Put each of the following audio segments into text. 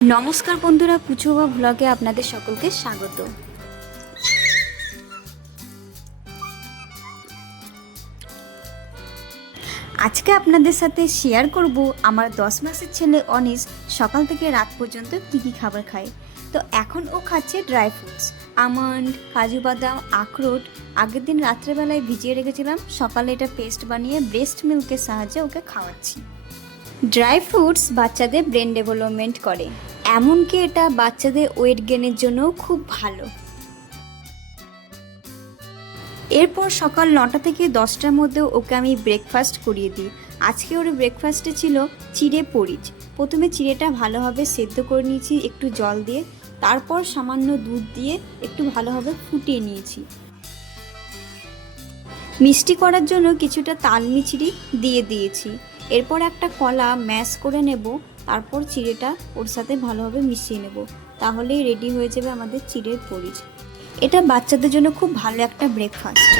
নমস্কার বন্ধুরা, পুচুবা ব্লগে আপনাদের সকলকে স্বাগত। আজকে আপনাদের সাথে শেয়ার করব আমার 10 মাসের ছেলে অনিশ সকাল থেকে রাত পর্যন্ত কী কী খাবার খায়। তো এখন ও খাচ্ছে ড্রাই ফ্রুটস, আমন্ড, কাজু বাদাম, আখরোট। আগের দিন রাত্রেবেলায় ভিজিয়ে রেখেছিলাম, সকালে এটা পেস্ট বানিয়ে ব্রেস্ট মিল্কের সাহায্যে ওকে খাওয়াচ্ছি। ড্রাই ফ্রুটস বাচ্চাদের ব্রেন ডেভেলপমেন্ট করে, এমনকি এটা বাচ্চাদের ওয়েট গেনের জন্যও খুব ভালো। এরপর সকাল 9টা থেকে 10টার মধ্যে ওকে আমি ব্রেকফাস্ট করিয়ে দিই। আজকে ওর ব্রেকফাস্টে ছিল চিড়ে পরিচ। প্রথমে চিড়েটা ভালোভাবে সেদ্ধ করে নিয়েছি একটু জল দিয়ে, তারপর সামান্য দুধ দিয়ে একটু ভালোভাবে ফুটিয়ে নিয়েছি। মিষ্টি করার জন্য কিছুটা তাল মিছরি দিয়ে দিয়েছি। এরপর একটা কলা ম্যাশ করে নেব, তারপর চিড়েটা ওর সাথে ভালোভাবে মিশিয়ে নেব, তাহলেই রেডি হয়ে যাবে আমাদের চিড়ের পরিচ। এটা বাচ্চাদের জন্য খুব ভালো একটা ব্রেকফাস্ট।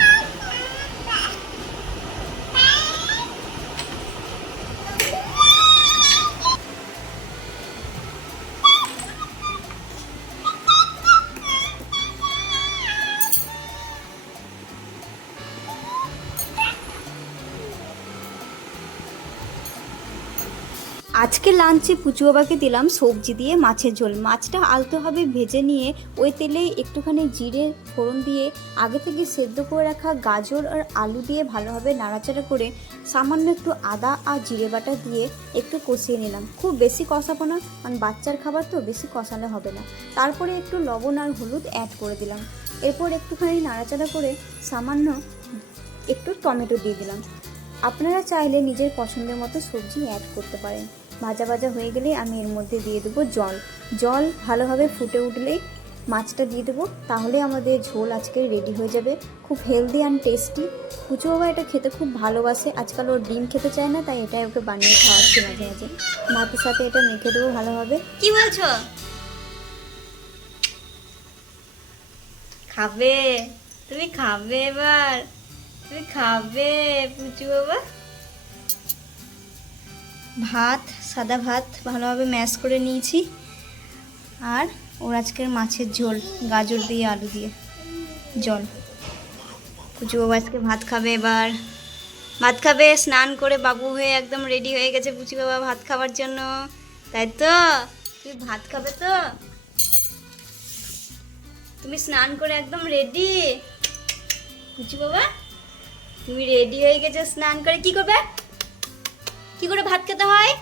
আজকে লাঞ্চে পুচু বাবাকে দিলাম সবজি দিয়ে মাছের ঝোল। মাছটা আলতোভাবে ভেজে নিয়ে ওই তেলে একটুখানি জিরে ফোড়ন দিয়ে আগে থেকে সেদ্ধ করে রাখা গাজর আর আলু দিয়ে ভালোভাবে নাড়াচাড়া করে সামান্য একটু আদা আর জিরে বাটা দিয়ে একটু কষিয়ে নিলাম। খুব বেশি কষাবো না, কারণ বাচ্চার খাবার তো বেশি কষানো হবে না। তারপরে একটু লবণ আর হলুদ অ্যাড করে দিলাম। এরপর একটুখানি নাড়াচাড়া করে সামান্য একটু টমেটো দিয়ে দিলাম। আপনারা চাইলে নিজের পছন্দের মতো সবজি অ্যাড করতে পারেন। ভাজা ভাজা হয়ে গেলে আমি এর মধ্যে দিয়ে দেবো জল ভালোভাবে ফুটে উঠলেই মাছটা দিয়ে দেবো, তাহলে আমাদের ঝোল আজকে রেডি হয়ে যাবে। খুব হেলদি অ্যান্ড টেস্টি। পুচু বাবা এটা খেতে খুব ভালোবাসে। আজকাল ওর ডিম খেতে চায় না, তাই এটাই ওকে বানিয়ে খাওয়াচ্ছি মাঝে মাঝে। ভাতের সাথে এটা মেখে দেবো ভালোভাবে। কি বলছো? খাবে? তুমি খাবে? এবার তুমি খাবে পুচু বাবা? ভাত, সাদা ভাত ভালোভাবে ম্যাশ করে নিয়েছি, আর ওর আজকের মাছের ঝোল গাজর দিয়ে আলু দিয়ে জল। পুচু বাবা আজকে ভাত খাবে। এবার ভাত খাবে, স্নান করে বাবু হয়ে একদম রেডি হয়ে গেছে পুচু বাবা ভাত খাওয়ার জন্য, তাই তো? তুমি ভাত খাবে তো? তুমি স্নান করে একদম রেডি পুচু বাবা? তুমি রেডি হয়ে গেছো স্নান করে? কি করবে? কি করে ভাত খেতে হয়?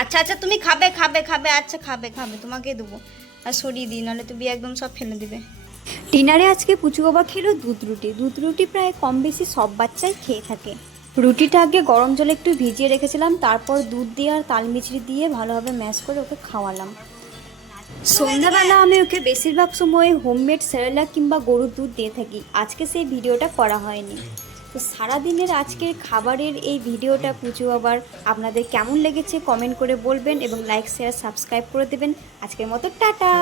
আচ্ছা আচ্ছা, তুমি খাবে খাবে খাবে আচ্ছা খাবে খাবে, তোমাকে দেবো। আর সরিয়ে দিই, নাহলে তুমি একদম সব ফেলে দেবে। ডিনারে আজকে পুচু বাবা খেলো দুধ রুটি প্রায় কম বেশি সব বাচ্চাই খেয়ে থাকে। রুটিটা আগে গরম জলে একটু ভিজিয়ে রেখেছিলাম, তারপর দুধ দিয়ে আর তাল মিছরি দিয়ে ভালোভাবে ম্যাশ করে ওকে খাওয়ালাম। সন্ধ্যাবেলা আমি ওকে বেশিরভাগ সময় হোমমেড সেরেলাক কিংবা গরুর দুধ দিয়ে থাকি। আজকে সেই ভিডিওটা করা হয়নি। তো সারাদিনের আজকের খাবারের এই ভিডিওটা পুচু বাবার আপনাদের কেমন লেগেছে কমেন্ট করে বলবেন, এবং লাইক শেয়ার সাবস্ক্রাইব করে দেবেন। আজকের মতো টাটা।